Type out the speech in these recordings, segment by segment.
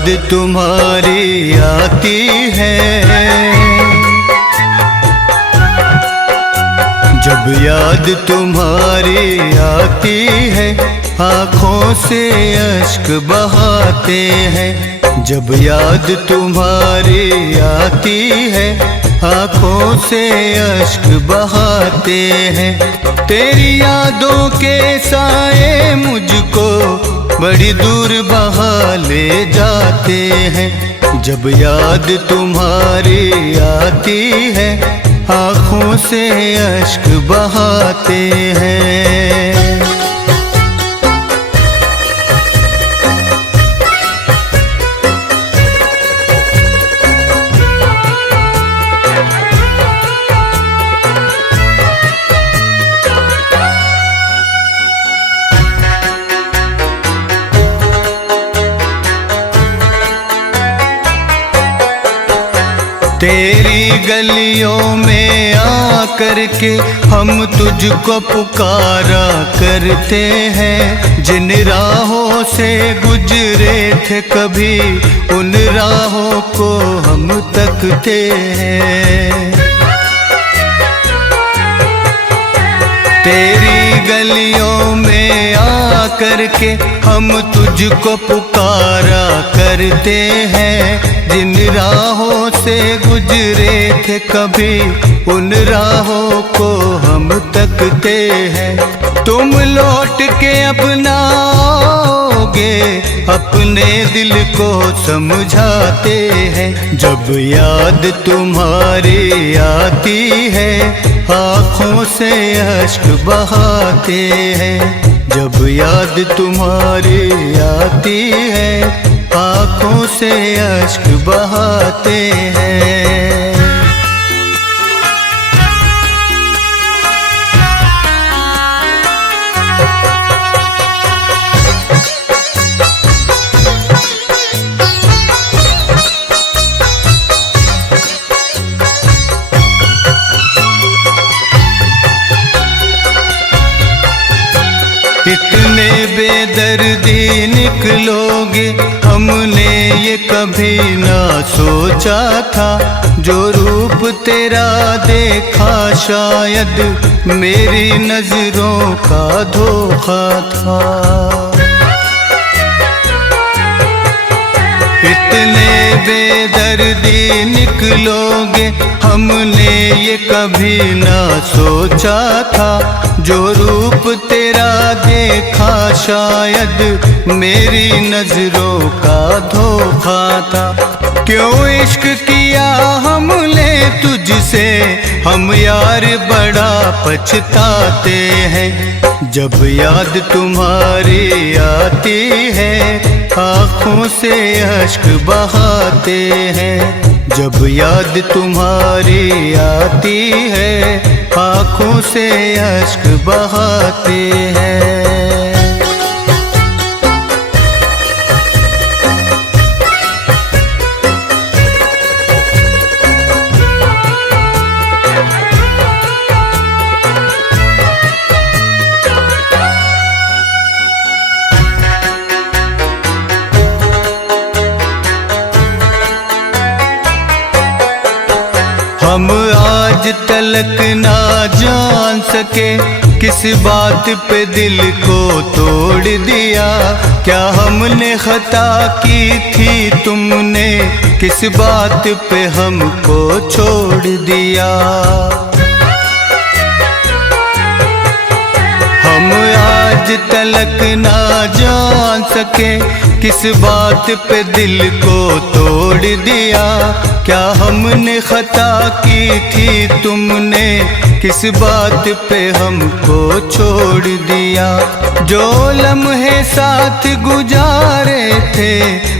याद तुम्हारी आती है, जब याद तुम्हारी आती है आँखों से अश्क बहाते हैं। जब याद तुम्हारी आती है आँखों से अश्क बहाते हैं। तेरी यादों के साए मुझको बड़ी दूर बहा ले जाते हैं। जब याद तुम्हारी आती है आँखों से अश्क बहाते हैं। तेरी गलियों में आकर के हम तुझको पुकारा करते हैं। जिन राहों से गुजरे थे कभी उन राहों को हम तकते हैं। तेरी गलियों में आकर के हम तुझको पुकारा करते हैं। जिन राहों से गुजरे थे कभी उन राहों को हम तकते हैं। तुम लौट के अपना आओगे अपने दिल को समझाते हैं। जब याद तुम्हारी आती है आँखों से अश्क बहाते हैं। जब याद तुम्हारी आती है आँखों से अश्क बहाते हैं। इतने बेदर्दी निकलोगे हमने ये कभी ना सोचा था। जो रूप तेरा देखा शायद मेरी नजरों का धोखा था। इतने बेदर्दी निकलोगे हमने ये कभी ना सोचा था। जो रूप तेरा देखा शायद मेरी नजरों का धोखा था। क्यों इश्क किया हमने तुझसे हम यार बड़ा पछताते हैं। जब याद तुम्हारी आती है आँखों से अश्क बहाते हैं। जब याद तुम्हारी आती है आँखों से अश्क बहाते हैं। हम आज तलक ना जान सके किस बात पे दिल को तोड़ दिया। क्या हमने खता की थी तुमने किस बात पे हमको छोड़ दिया। हम आज तलक ना जान सके किस बात पे दिल को तोड़ दिया। क्या हमने खता की थी तुमने किस बात पे हमको छोड़ दिया। जो लम्हे साथ गुजारे थे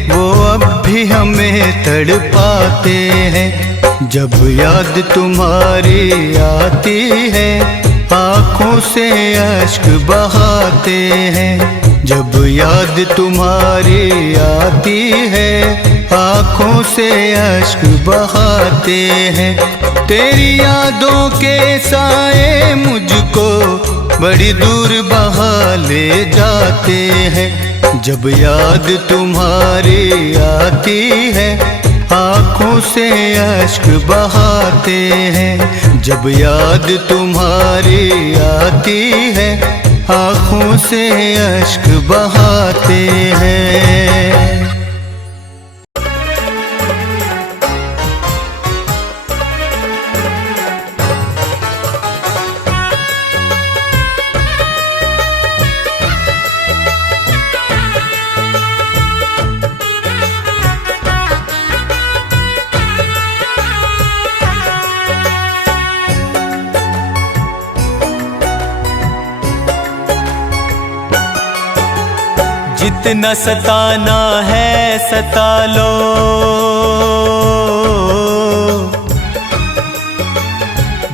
वो अब भी हमें तड़पाते हैं। जब याद तुम्हारी आती है आँखों से अश्क बहाते हैं। जब याद तुम्हारी आती है आँखों से अश्क बहाते हैं। तेरी यादों के साए मुझको बड़ी दूर बहा ले जाते हैं। जब याद तुम्हारी आती है आँखों से अश्क बहाते हैं। जब याद तुम्हारी आती है आँखों से अश्क बहाते हैं। जितना सताना है सता लो,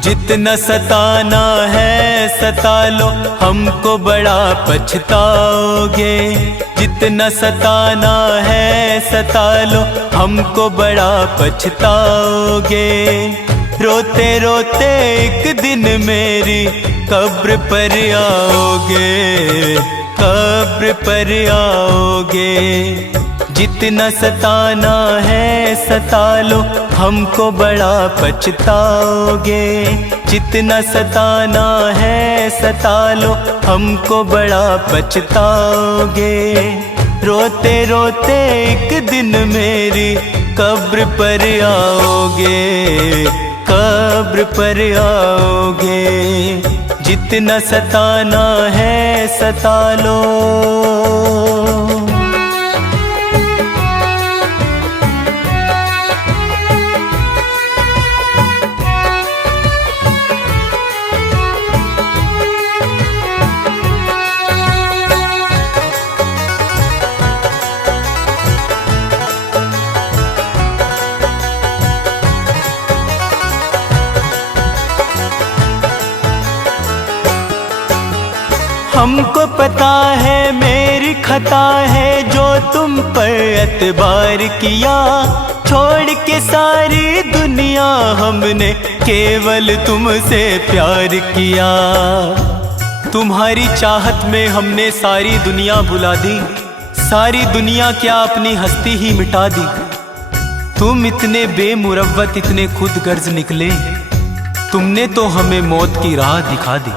जितना सताना है सता लो, हमको बड़ा पछताओगे। जितना सताना है सता लो, हमको बड़ा पछताओगे। रोते रोते एक दिन मेरी कब्र पर आओगे, कब्र पर आओगे। जितना सताना है सता लो, हमको बड़ा पछताओगे। जितना सताना है सता लो, हमको बड़ा पछताओगे। रोते रोते एक दिन मेरी कब्र पर आओगे, कब्र पर आओगे। जितना सताना है सता लो। हमको पता है मेरी खता है जो तुम पर एतबार किया। छोड़ के सारी दुनिया हमने केवल तुमसे प्यार किया। तुम्हारी चाहत में हमने सारी दुनिया भुला दी, सारी दुनिया क्या अपनी हस्ती ही मिटा दी। तुम इतने बेमुरव्वत इतने खुद गर्ज निकले, तुमने तो हमें मौत की राह दिखा दी।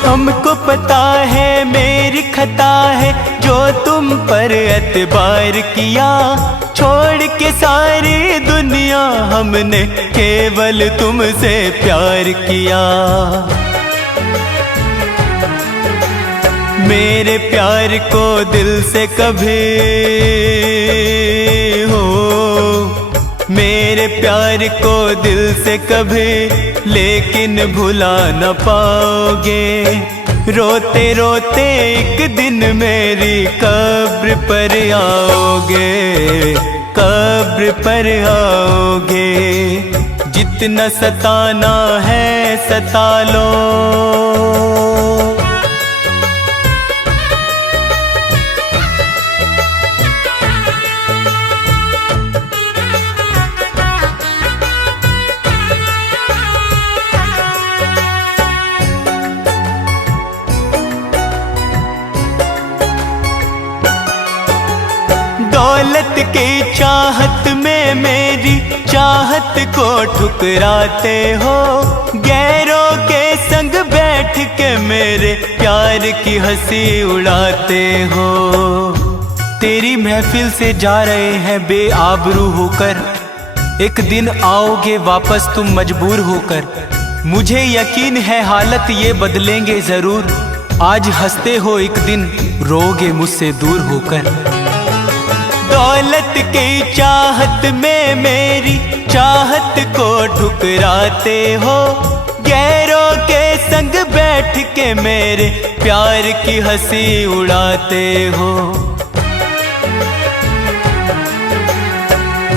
हमको पता है मेरी खता है जो तुम पर एतबार किया। छोड़ के सारी दुनिया हमने केवल तुमसे प्यार किया। मेरे प्यार को दिल से कभी हो, मेरे प्यार को दिल से कभी लेकिन भुला न पाओगे। रोते रोते एक दिन मेरी कब्र पर आओगे, कब्र पर आओगे। जितना सताना है सता लो। दौलत की चाहत में मेरी चाहत को ठुकराते हो। गैरों के संग बैठ के मेरे प्यार की हंसी उड़ाते हो। तेरी महफिल से जा रहे हैं बेआबरू होकर, एक दिन आओगे वापस तुम मजबूर होकर। मुझे यकीन है हालत ये बदलेंगे जरूर। आज हंसते हो एक दिन रोगे मुझसे दूर होकर। दौलत की चाहत में मेरी चाहत को ठुकराते हो। गैरों के संग बैठ के मेरे प्यार की हंसी उड़ाते हो।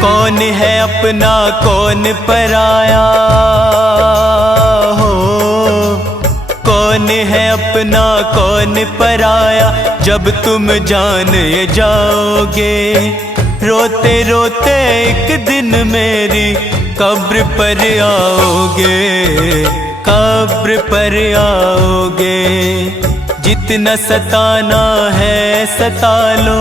कौन है अपना कौन पराया हो, कौन है अपना कौन पराया जब तुम जान ये जाओगे। रोते रोते एक दिन मेरी कब्र पर आओगे, कब्र पर आओगे। जितना सताना है सता लो।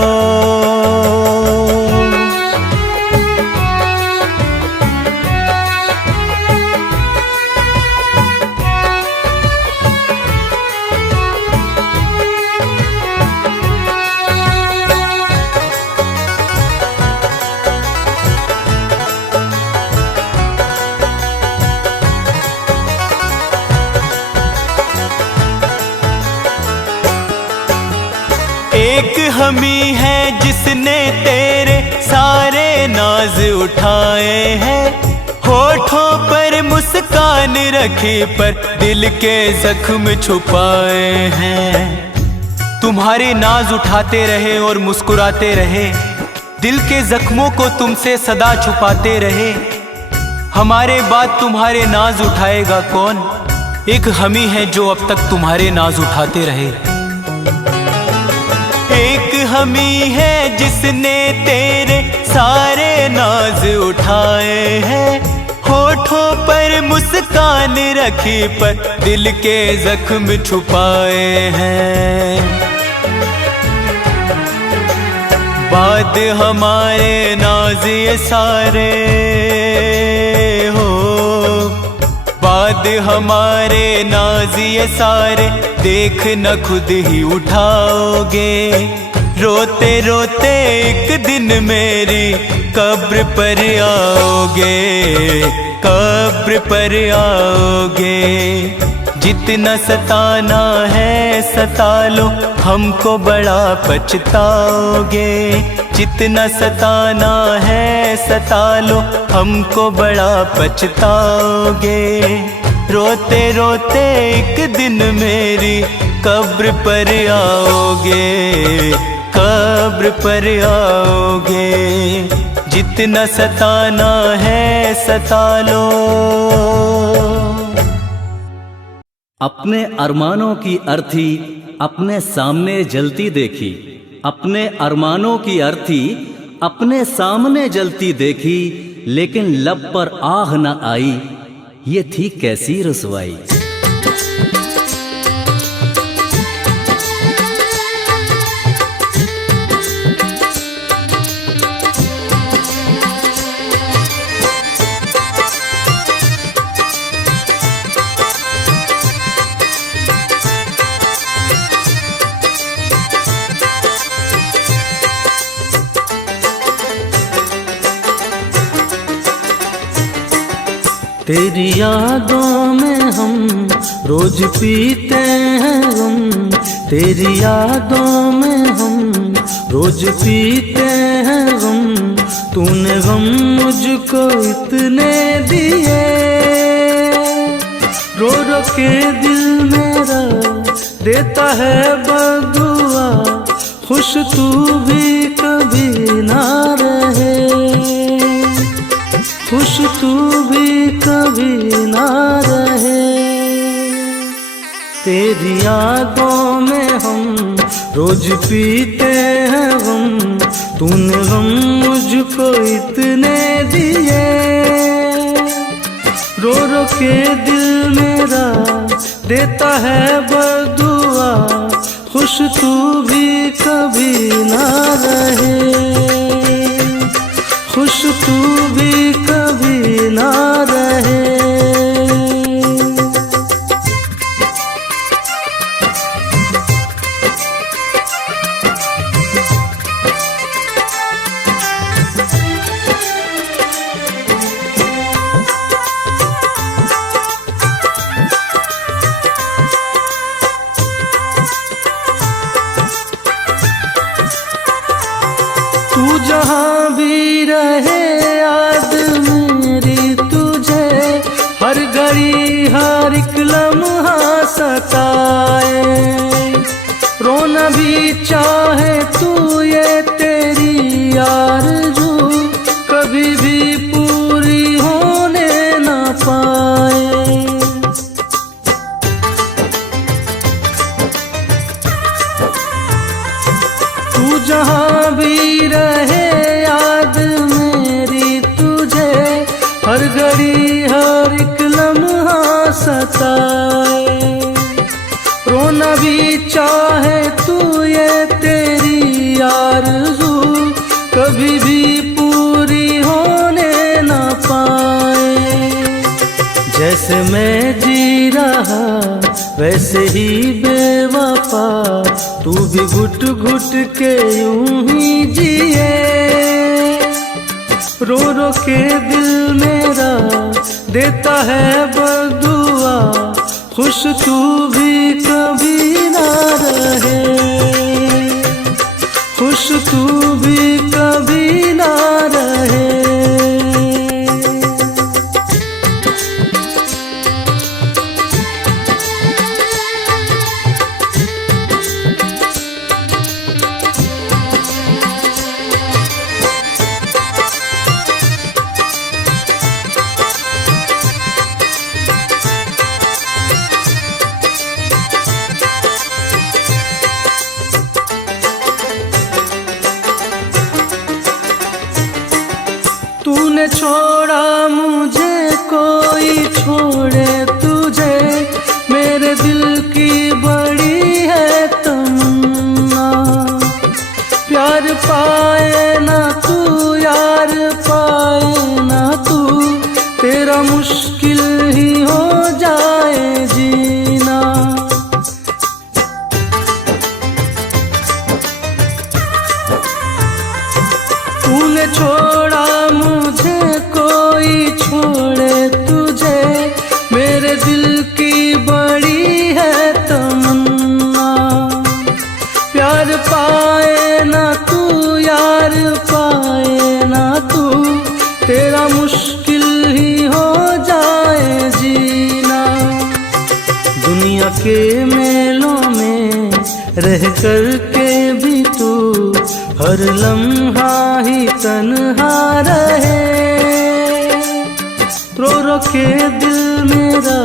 एक हमी है जिसने तेरे सारे नाज उठाए हैं, होठों पर मुस्कान रखी पर दिल के जख्म छुपाए हैं। तुम्हारे नाज उठाते रहे और मुस्कुराते रहे, दिल के जख्मों को तुमसे सदा छुपाते रहे। हमारे बाद तुम्हारे नाज उठाएगा कौन? एक हमी है जो अब तक तुम्हारे नाज उठाते रहे। एक हमी है जिसने तेरे सारे नाज उठाए हैं, होठों पर मुस्कान रखी पर दिल के जख्म छुपाए हैं। बाद हमारे नाज ये सारे हो, बाद हमारे नाज ये सारे देख न खुद ही उठाओगे। रोते रोते एक दिन मेरी कब्र पर आओगे, कब्र पर आओगे। जितना सताना है सता लो, हमको बड़ा पछताओगे। जितना सताना है सता लो, हमको बड़ा पछताओगे। रोते रोते एक दिन मेरी कब्र पर आओगे, कब्र पर आओगे। जितना सताना है सता लो। अपने अरमानों की अर्थी अपने सामने जलती देखी, अपने अरमानों की अर्थी अपने सामने जलती देखी, लेकिन लब पर आह न आई, ये थी कैसी रुसवाई। तेरी यादों में हम रोज पीते हैं गम, तेरी यादों में हम रोज पीते हैं गम। तूने गम मुझको इतने दिए, रो रो के दिल मेरा देता है बदुआ। खुश तू भी कभी ना रहे, खुश तू भी कभी ना रहे। तेरी यादों में हम रोज पीते हैं गम, तूने गम मुझको इतने दिए। रो रो के दिल मेरा देता है बदुआ। खुश तू भी कभी ना रहे, खुश तू भी कभी ना रहे। तू जहाँ भी रहे याद मेरी तुझे, हर घड़ी हर एक लम्हा सताए। रोना भी चाहे तू ये तेरी आरज़ू कभी भी पूरी होने ना पाए। तू जहाँ भी रहे याद मेरी तुझे, हर घड़ी हर एक लम्हा सताए। रोना न भी चाहे तू ये तेरी आरज़ू कभी भी पूरी होने न पाए। जैसे मैं जी रहा वैसे ही बेवफा तू भी घुट घुट के यूं ही जिए। रो रो के दिल मेरा देता है बदुआ खुश तू भी कभी ना रहे, खुश तू भी कभी ना रहे। तूने छोड़ा मुझे कोई छोड़े तुझे, मेरे दिल की बड़ी है तमन्ना। प्यार पाए ना तू यार पाए ना तू, तेरा मुश्किल ही हो जाए जीना। तूने छोड़ा मुझे कोई छोड़े तुझे, मेरे दिल की बड़ी है तमन्ना। प्यार पाए ना तू यार पाए ना तू, तेरा मुश्किल ही हो जाए जीना। दुनिया के मेलों में रह कर के भी तू हर लम्हा ही तन्हा रहे। रो रो के दिल मेरा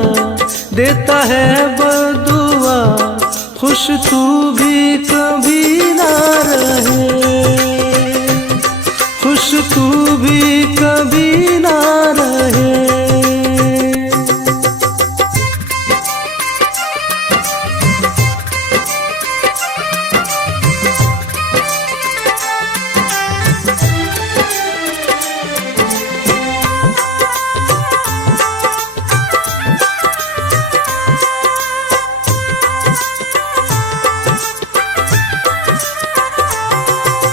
देता है बदुआ खुश तू भी कभी ना रहे, खुश तू भी कभी ना रहे।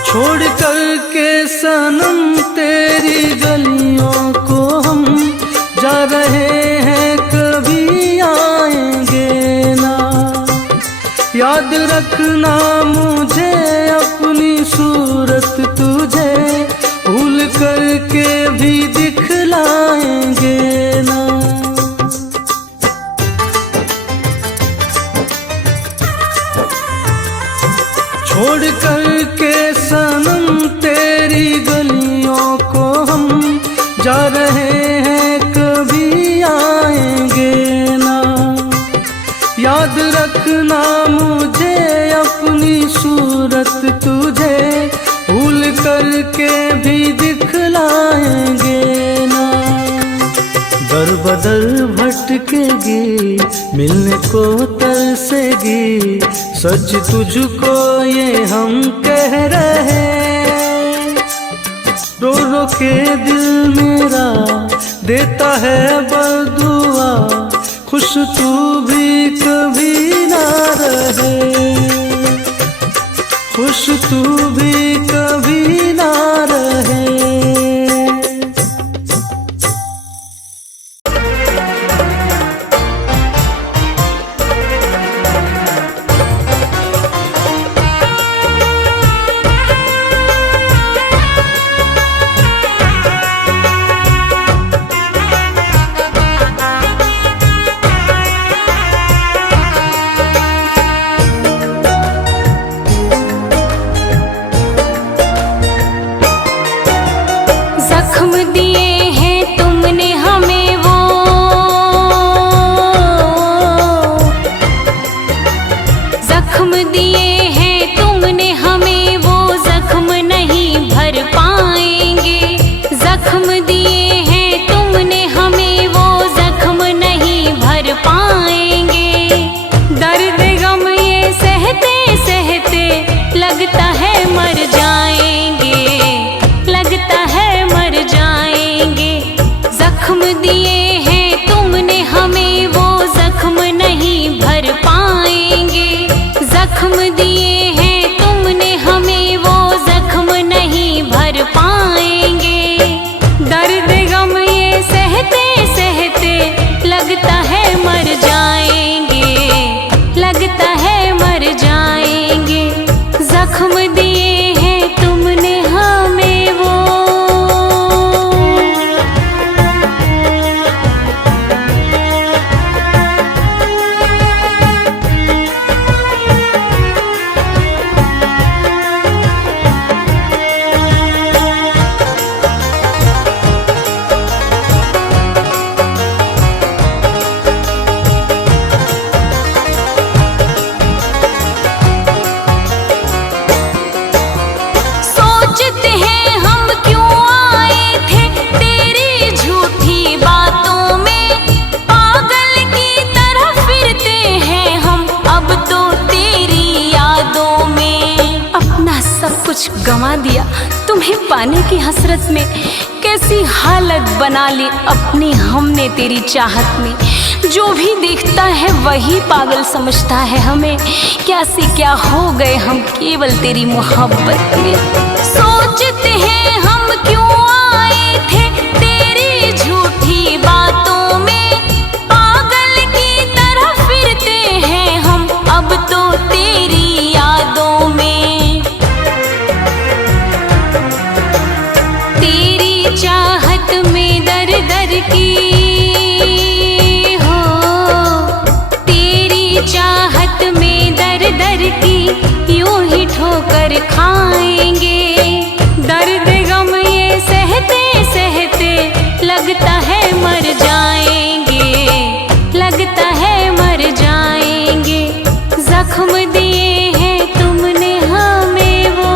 छोड़ कर के सनम तेरी गलियों को हम जा रहे हैं कभी आएंगे ना। याद रखना मुझे अपनी सूरत तुझे भूल कर के भी दिखलाएंगे ना। छोड़ कर के सनम तेरी गलियों को हम जा रहे हैं कभी आएंगे ना। याद रखना मुझे अपनी सूरत तुझे भूल कर के भी दिखलाएंगे ना। दर बदर भटकेगी मिलने को तरसेगी, सच तुझको ये हम कह रहे। रो रो के दिल मेरा देता है बदुआ खुश तू भी कभी ना रहे, खुश तू भी कभी ना रहे। कुछ गंवा दिया तुम्हें पाने की हसरत में। कैसी हालत बना ली अपनी हमने तेरी चाहत में। जो भी देखता है वही पागल समझता है हमें। क्या से क्या हो गए हम केवल तेरी मोहब्बत में। सोचते हैं हम क्यों आए थे तेरी झूठी बातों में। पागल की तरह फिरते हैं हम अब तो तेरी यादों में। तेरी चाहत में दर दर की चाहत में दर दर की यूं ही ठोकर खाएंगे। दर्द गम ये सहते सहते लगता है मर जाएंगे। लगता है मर जाएंगे। जख्म दिए हैं तुमने हमें वो।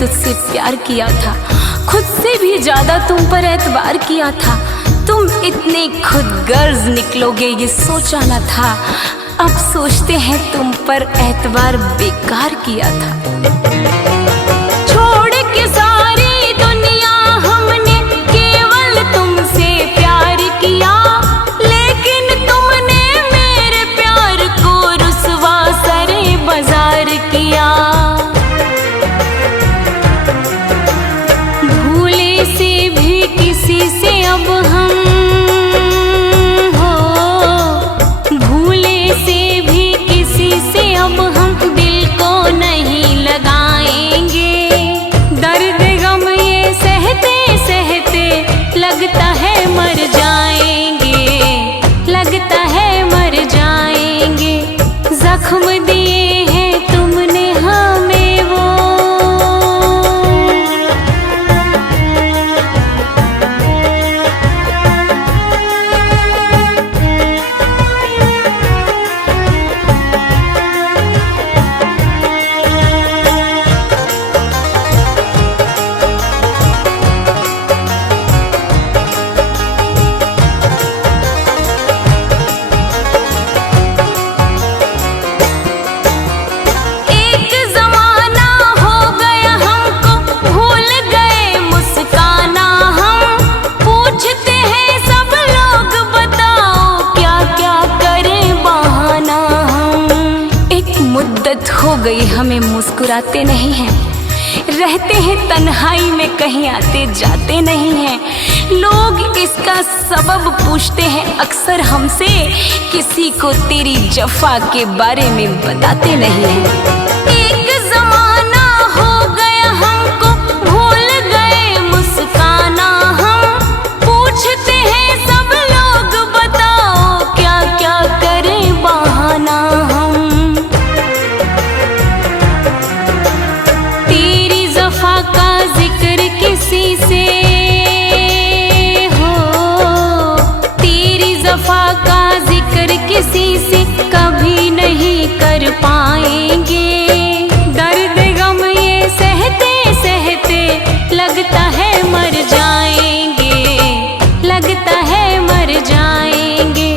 तुझसे प्यार किया था, खुद से भी ज्यादा तुम पर एतबार किया था। तुम इतने खुदगर्ज निकलोगे ये सोचा न था। अब सोचते हैं तुम पर एतबार बेकार किया था। छोड़ के सारी दुनिया हमने केवल तुमसे प्यार किया। लेकिन तुमने मेरे प्यार को रुसवा सरे बाजार किया। से अब हम भूले से भी किसी से अब हम दिल को नहीं लगाएंगे। दर्द गम ये सहते सहते लगता है मर जाएंगे। लगता है मर जाएंगे। जख्म दिए हैं तुमने हमें वो। हो गई हमें मुस्कुराते नहीं हैं। रहते हैं तन्हाई में कहीं आते जाते नहीं हैं। लोग इसका सबब पूछते हैं अक्सर हमसे। किसी को तेरी जफा के बारे में बताते नहीं हैं। एक जमाना हो गया हमको भूल गए मुस्काना हम। पूछते हैं सब लोग बताओ क्या क्या करें बहाना हम। का जिक्र किसी से हो। तेरी जफा का जिक्र किसी से कभी नहीं कर पाएंगे। दर्द गम ये सहते सहते लगता है मर जाएंगे। लगता है मर जाएंगे।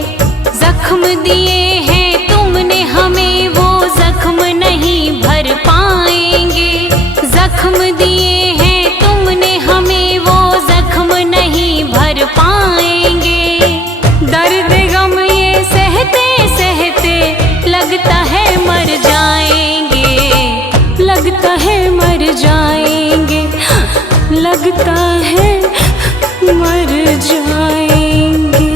जख्म दिए हैं तुमने हमें वो जख्म नहीं भर पाएंगे। जख्म दिए हैं तुमने हमें वो जख्म नहीं भर पाएंगे। दर्द गम ये सहते सहते लगता है मर जाएंगे। लगता है मर जाएंगे। लगता है मर जाएंगे।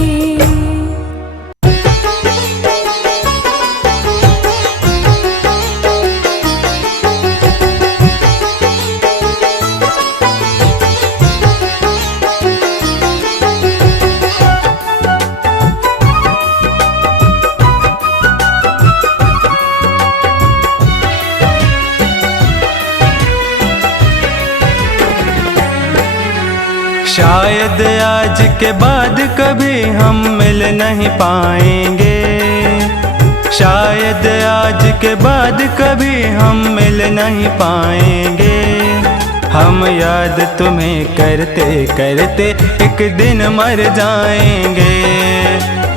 शायद आज के बाद कभी हम मिल नहीं पाएंगे, शायद आज के बाद कभी हम मिल नहीं पाएंगे। हम याद तुम्हें करते करते एक दिन मर जाएंगे,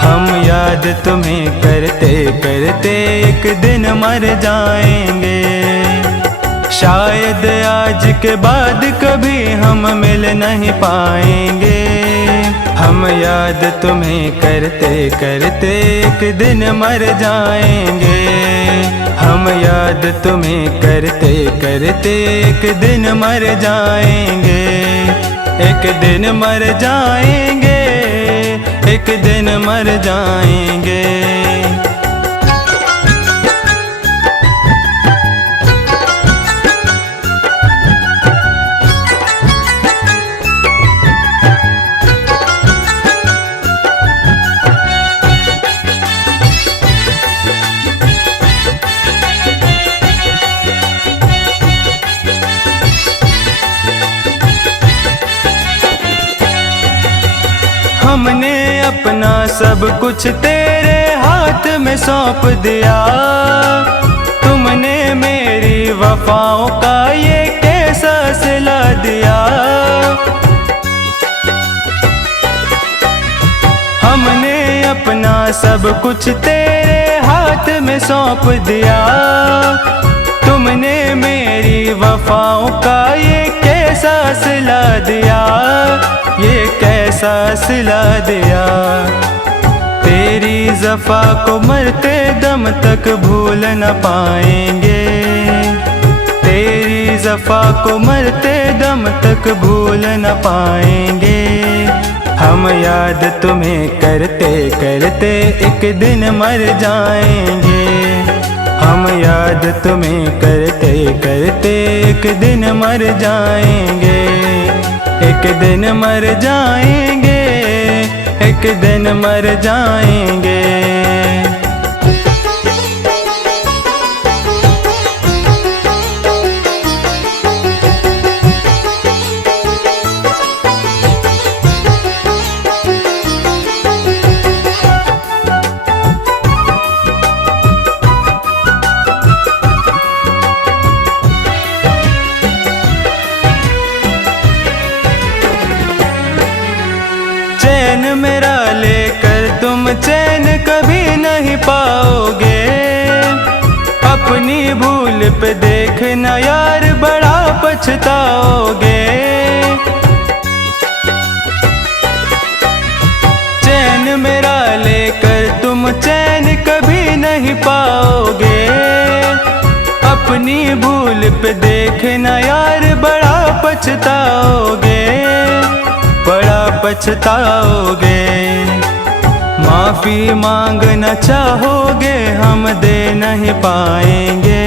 हम याद तुम्हें करते करते एक दिन मर जाएंगे। शायद आज के बाद कभी हम मिल नहीं पाएंगे, हम याद तुम्हें करते करते एक दिन मर जाएंगे, हम याद तुम्हें करते करते एक दिन मर जाएंगे, एक दिन मर जाएंगे, एक दिन मर जाएंगे। हमने अपना सब कुछ तेरे हाथ में सौंप दिया, तुमने मेरी वफाओं का ये कैसा सिला दिया। हमने अपना सब कुछ तेरे हाथ में सौंप दिया, तुमने मेरी वफाओं का ये कैसा सिला दिया, ये कैसा सिला दिया। तेरी जफा को मरते दम तक भूल न पाएंगे, तेरी जफा को मरते दम तक भूल न पाएंगे। हम याद तुम्हें करते करते एक दिन मर जाएंगे, हम याद तुम्हें करते करते एक दिन मर जाएंगे, एक दिन मर जाएंगे, एक दिन मर जाएंगे। चैन मेरा लेकर तुम चैन कभी नहीं पाओगे, अपनी भूल पे देखना यार बड़ा पछताओगे। चैन मेरा लेकर तुम चैन कभी नहीं पाओगे, अपनी भूल पे देखना यार बड़ा पछताओगे, बड़ा पछताओगे। माफ़ी मांगना चाहोगे हम दे नहीं पाएंगे,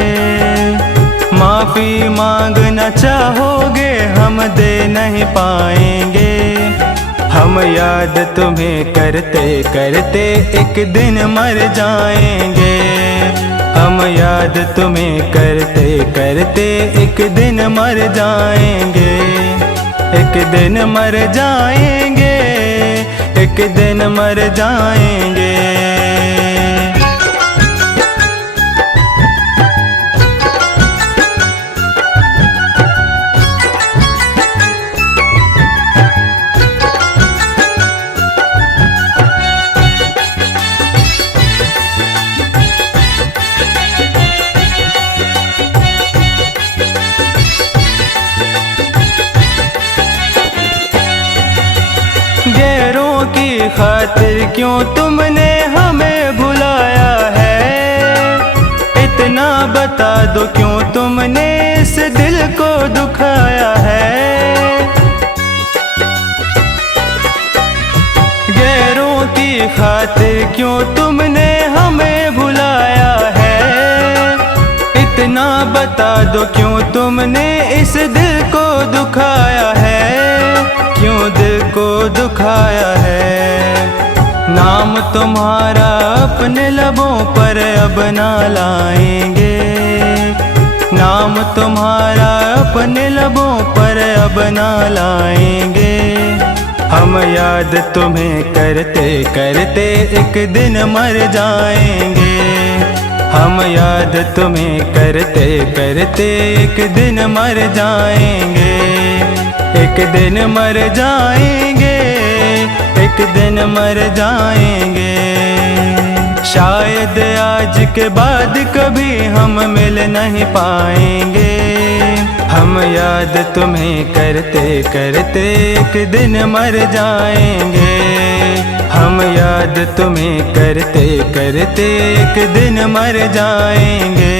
माफ़ी मांगना चाहोगे हम दे नहीं पाएंगे। हम याद तुम्हें करते करते एक दिन मर जाएंगे, हम याद तुम्हें करते करते एक दिन मर जाएंगे, एक दिन मर जाएंगे, एक दिन मर जाएंगे। गैरों की खातिर क्यों तुमने हमें भुलाया है, इतना बता दो क्यों तुमने इस दिल को दुखाया है। गैरों की खातिर क्यों तुमने हमें भुलाया है, इतना बता दो क्यों तुमने इस दिल को दुखाया है, क्यों दिल को दुखाया है। नाम तुम्हारा अपने लबों पर अब ना लाएंगे, नाम तुम्हारा अपने लबों पर अब ना लाएंगे। हम याद तुम्हें करते करते एक दिन मर जाएंगे। हम याद तुम्हें करते करते एक दिन मर जाएंगे। एक दिन मर जाएंगे, एक दिन मर जाएंगे। शायद आज के बाद कभी हम मिल नहीं पाएंगे। हम याद तुम्हें करते करते एक दिन मर जाएंगे। हम याद तुम्हें करते करते एक दिन मर जाएंगे।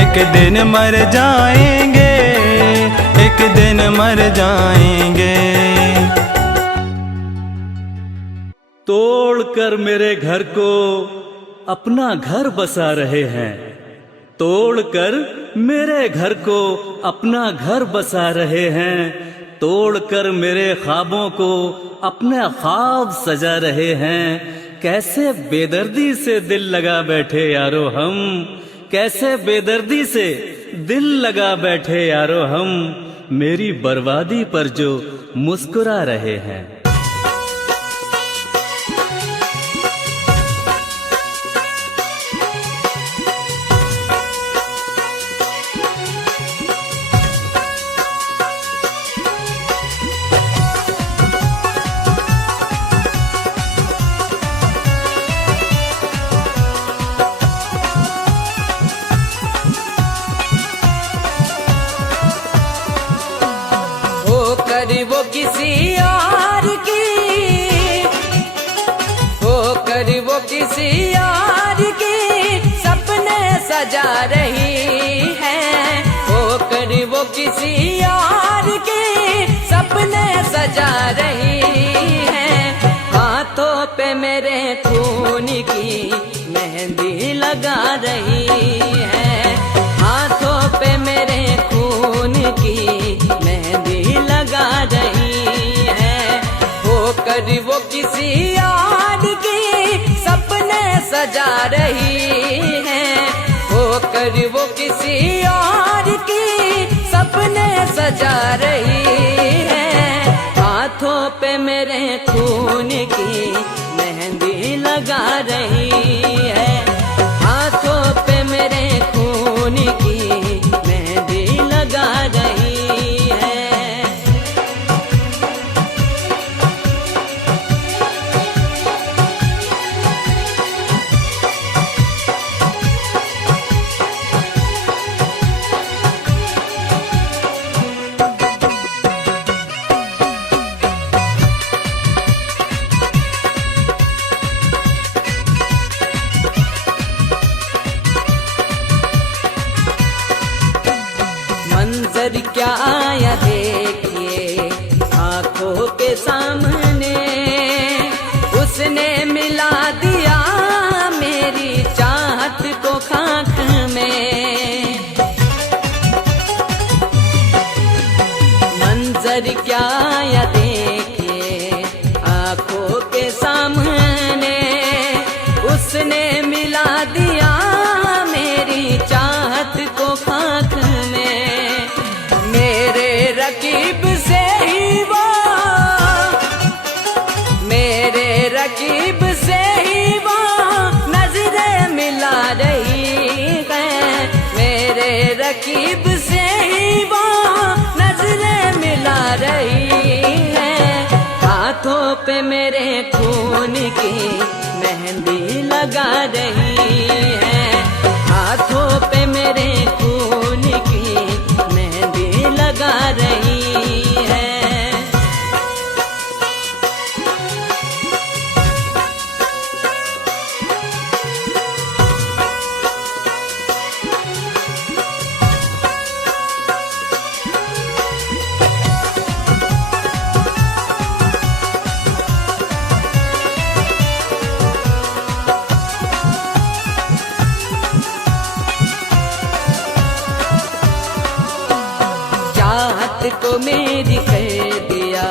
एक दिन मर जाएंगे, एक दिन मर जाएंगे। तोड़कर मेरे घर को अपना घर बसा रहे हैं। तोड़कर मेरे घर को अपना घर बसा रहे हैं। तोड़कर मेरे ख्वाबों को अपने ख्वाब सजा रहे हैं। कैसे बेदर्दी से दिल लगा बैठे यारो हम, कैसे बेदर्दी से दिल लगा बैठे यारो हम, मेरी बर्बादी पर जो मुस्कुरा रहे हैं। वो किसी और की, होकर वो किसी और की सपने सजा रही है। होकर वो किसी और की सपने सजा रही है। हाथों पे मेरे खून की मेहंदी लगा रही है। हाथों पे मेरे खून की मेहंदी लगा रही है। होकर वो किसी और की सपने सजा रही है। होकर वो किसी और की सपने सजा रही है। हाथों पे मेरे खून की मेहंदी लगा रही है। हाथों पे मेरे खून की मेहंदी लगा रही है। मंजर क्या आया देखिए आंखों के सामने। उसने मिला दिया मेरी चाहत को खाक में। मंजर क्या आया देखिए आंखों के सामने। उसने मिला दिया मेरी चाहत को खाक में। मेरे रकीब से ही वो, मेरे रकीब से ही वो नजरें मिला रही है। मेरे रकीब से ही वो नजरें मिला रही है। हाथों पे मेरे खून की मेहंदी लगा रही है। हाथों पे मेरे खून की मेहंदी लगा रही है। को मेरी कर दिया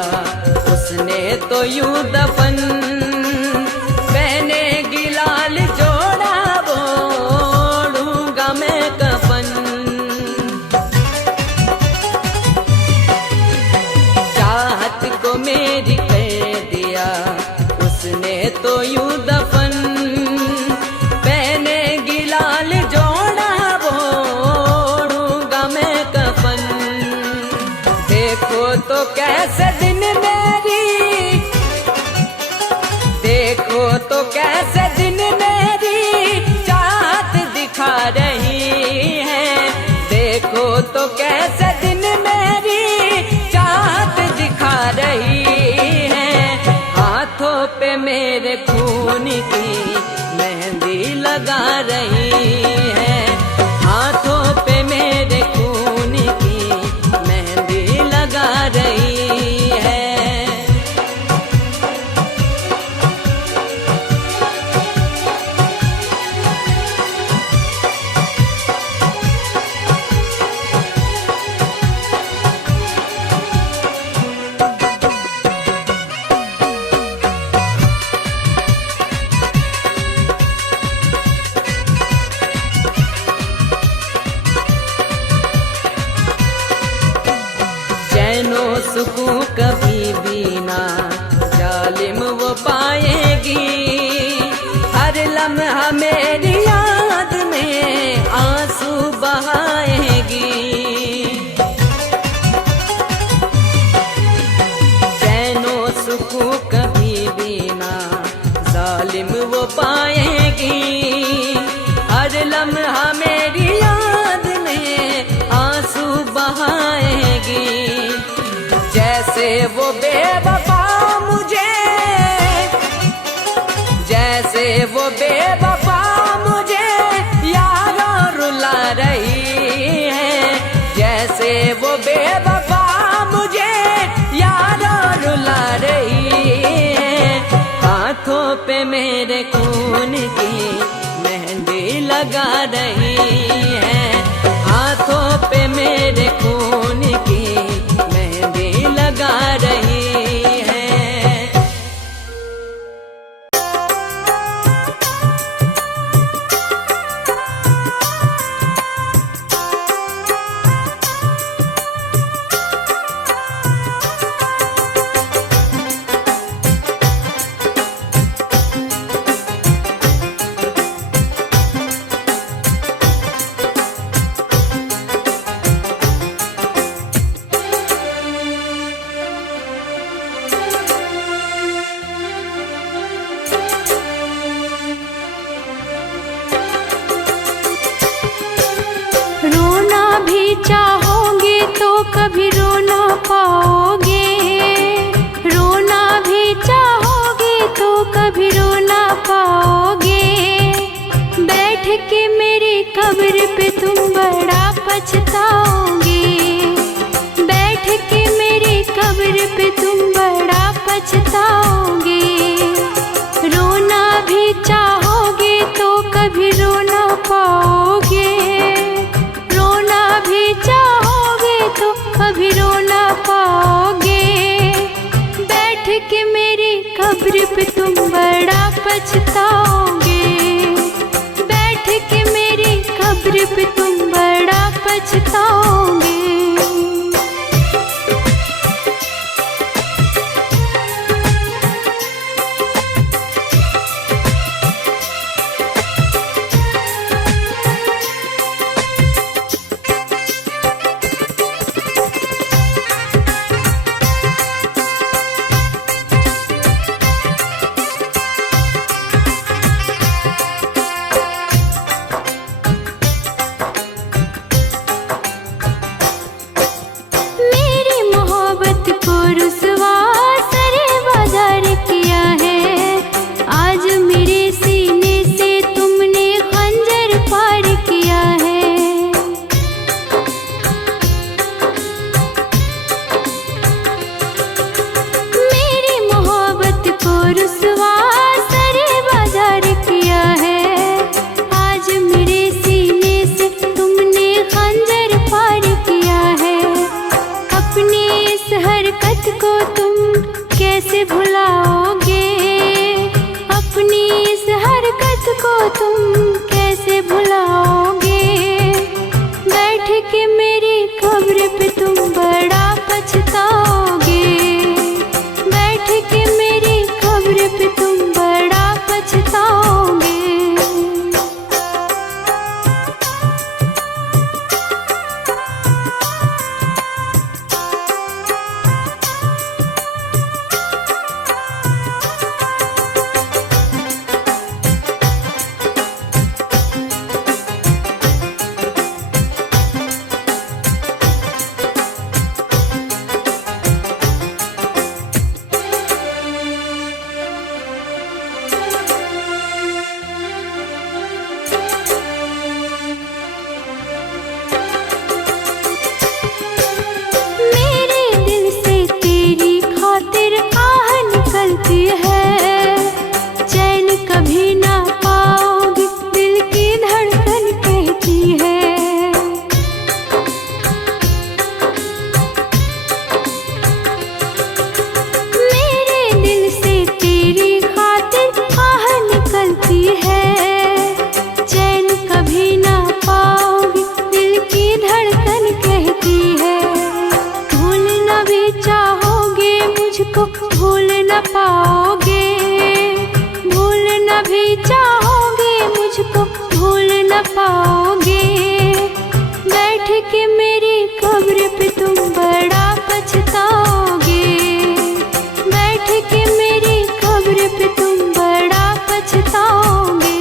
उसने तो यूं दफन। मैंने गिलाल जोड़ा वो ओढ़ूंगा मैं कफन। चाहत को मेरी कर तो यूं दफन। पहनेगी लाल जोड़ा ओढ़ूंगा मैं कफन। देखो तो कैसे दिन मेरी, देखो तो कैसे दिन मेरी चाहत दिखा रही है। देखो तो कैसे दिन मेरी चाहत दिखा रही है। हाथों पे मेरे खून की मेहंदी लगा रही है। हाथों पे मेरे खून की मेहंदी लगा रही है। चैनो सुकून कभी भी ना जालिम वो पाएगी। हर लम्हा मेरी याद में आंसू बहाएगी। चैनो सुकून कभी भी ना जालिम वो पाएगी। हर लम्हा मेरी याद में आंसू बहाएगी। जैसे वो बेवफा मुझे, जैसे वो बेवफा मुझे यारों रुला रही है। जैसे वो बेवफा मुझे यारों रुला रही है। हाथों पे मेरे खून की मेहंदी लगा रही है। हाथों पे मेरे खून की मेहंदी लगा रही है। रोना भी चाहोगे तो कभी रो ना पाओगे। रोना भी चाहोगे तो कभी रो ना पाओगे। बैठ के मेरी कब्र पे तुम बड़ा पछताओगे। बैठ के मेरी कब्र पे तुम बड़ा पछताओगे। रोना भी चाहोगे तो कभी रो ना पाओगे। रोना भी चाहोगे तो कभी रो ना पाओगे। बैठ के मेरी कब्र पे तुम बड़ा पछताओगे। बैठ के मेरी कब्र पे तुम बड़ा पछताओगे। न पाओगे, भूल न भी चाहोगे, मुझको भूल न पाओगे। बैठ के मेरी कब्र पे तुम बड़ा पछताओगे, बैठ के मेरी कब्र पे तुम बड़ा पछताओगे।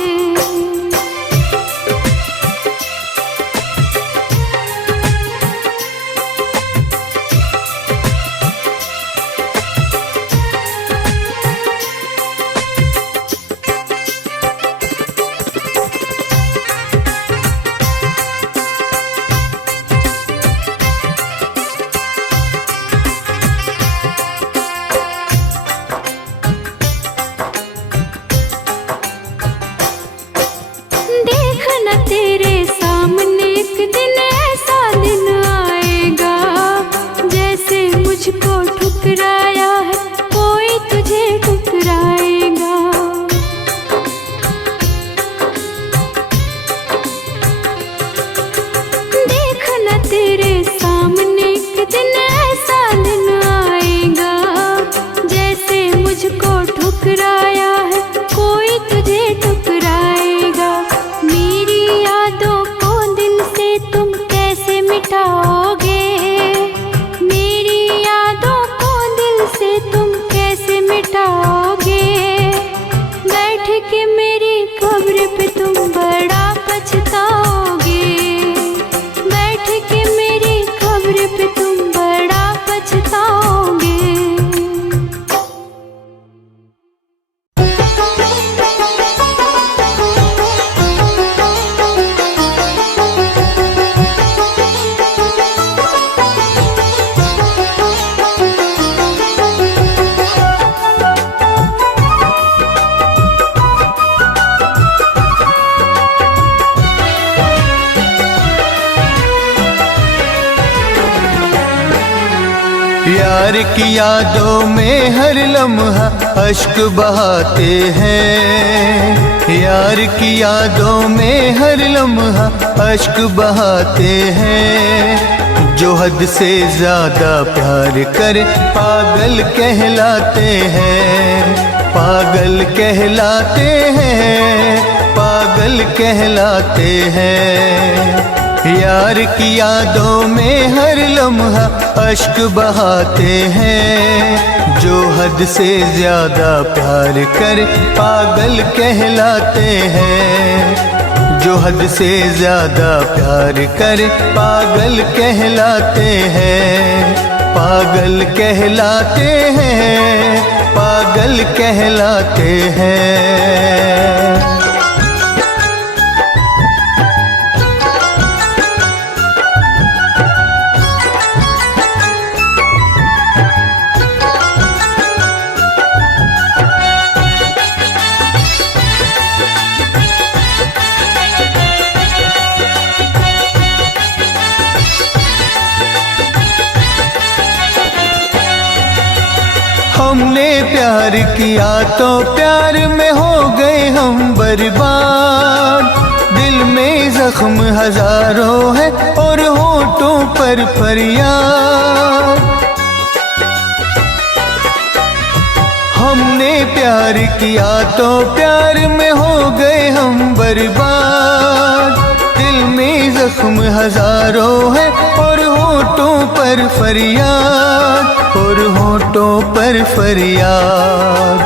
देखना तेरे सामने एक दिन ऐसा दिन आएगा, जैसे मुझको ठुकराया है कोई तुझे ठुकराएगा। देखना तेरे सामने एक दिन ऐसा दिन आएगा, जैसे मुझको ठुकराया है कोई तुझे ठुकराएगा। मेरी यादों को दिल से तुम कैसे मिटाओगे, मेरी यादों को दिल से तुम कैसे मिटाओगे। बैठ के मेरी कब्र पे तुम बड़ा पछताओगे, बैठ के मेरी कब्र पे तुम बड़ा पछताओगे। यार की यादों में हर लम्हा अश्क बहाते हैं, यार की यादों में हर लम्हा अश्क बहाते हैं। जो हद से ज्यादा प्यार करे पागल कहलाते हैं, पागल कहलाते हैं, पागल कहलाते हैं। यार की यादों में हर लम्हा अश्क बहाते हैं। जो हद से ज्यादा प्यार कर पागल कहलाते हैं, जो हद से ज्यादा प्यार कर पागल कहलाते हैं, पागल कहलाते हैं, पागल कहलाते हैं। हमने प्यार किया तो प्यार में हो गए हम बर्बाद। दिल में जख्म हजारों है और होठों पर फरियाद। हमने प्यार किया तो प्यार में हो गए हम बर्बाद। दिल में जख्म हजारों है और होठों पर फरियाद, और होठों पर फरियाद।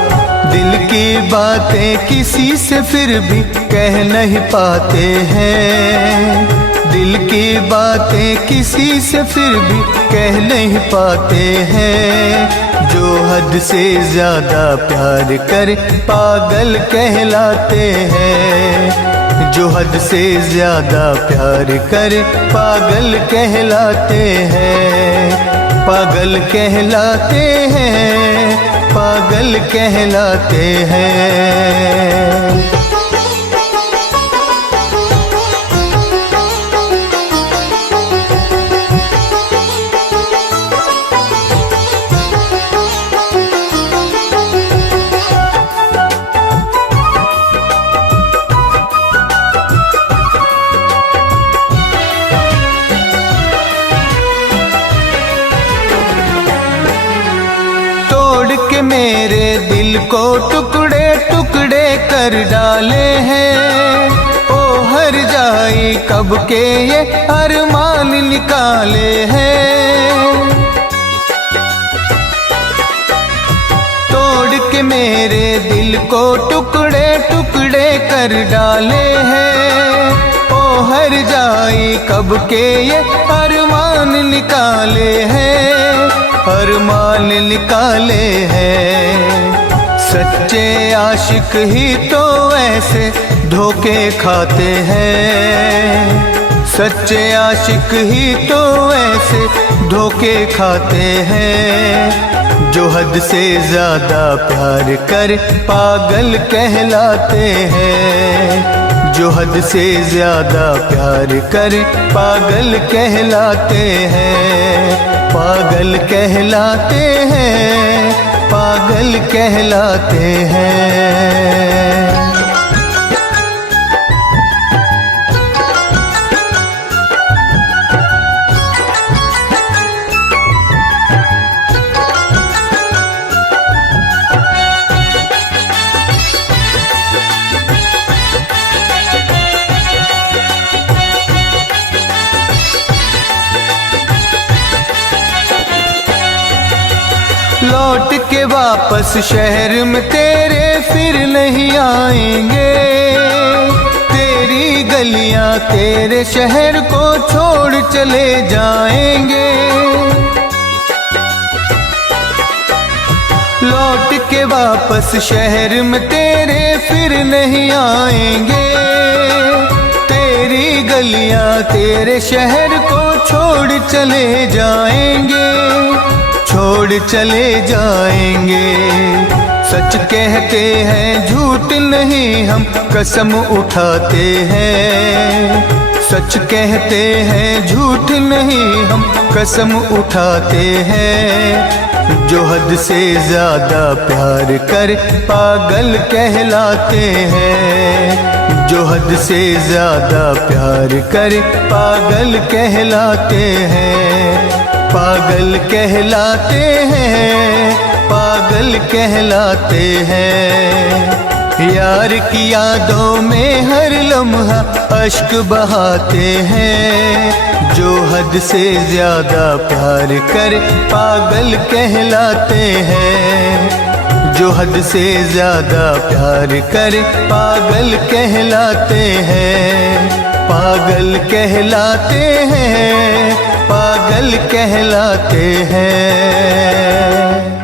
दिल की बातें किसी से फिर भी कह नहीं पाते हैं, दिल की बातें किसी से फिर भी कह नहीं पाते हैं। जो हद से ज्यादा प्यार कर पागल कहलाते हैं, जो हद से ज्यादा प्यार कर पागल कहलाते हैं, पागल कहलाते हैं, पागल कहलाते हैं। दिल को टुकड़े टुकड़े कर डाले हैं। ओ हर जाई कब के ये अरमान निकाले हैं। तोड़ के मेरे दिल को टुकड़े टुकड़े कर डाले हैं। ओ हर जाई कब के ये अरमान निकाले हैं, अरमान निकाले हैं। सच्चे आशिक ही तो ऐसे धोखे खाते हैं। सच्चे आशिक ही तो ऐसे धोखे खाते हैं। जो हद से ज्यादा प्यार कर पागल कहलाते हैं। जो हद से ज्यादा प्यार कर पागल कहलाते हैं। पागल कहलाते हैं, पागल कहलाते हैं। लौट के वापस शहर में तेरे फिर नहीं आएंगे। तेरी गलियां तेरे शहर को छोड़ चले जाएंगे। लौट के वापस शहर में तेरे फिर नहीं आएंगे। तेरी गलियां तेरे शहर को छोड़ चले जाएंगे, छोड़ चले जाएंगे। सच कहते हैं झूठ नहीं हम कसम उठाते हैं। सच कहते हैं झूठ नहीं हम कसम उठाते हैं। जो हद से ज्यादा प्यार कर पागल कहलाते हैं। जो हद से ज्यादा प्यार कर पागल कहलाते हैं। पागल कहलाते हैं, पागल कहलाते हैं। यार की यादों में हर लम्हा अश्क बहाते हैं। जो हद से ज्यादा प्यार कर पागल कहलाते हैं। जो हद से ज्यादा प्यार कर पागल कहलाते हैं। पागल कहलाते हैं, पागल कहलाते हैं।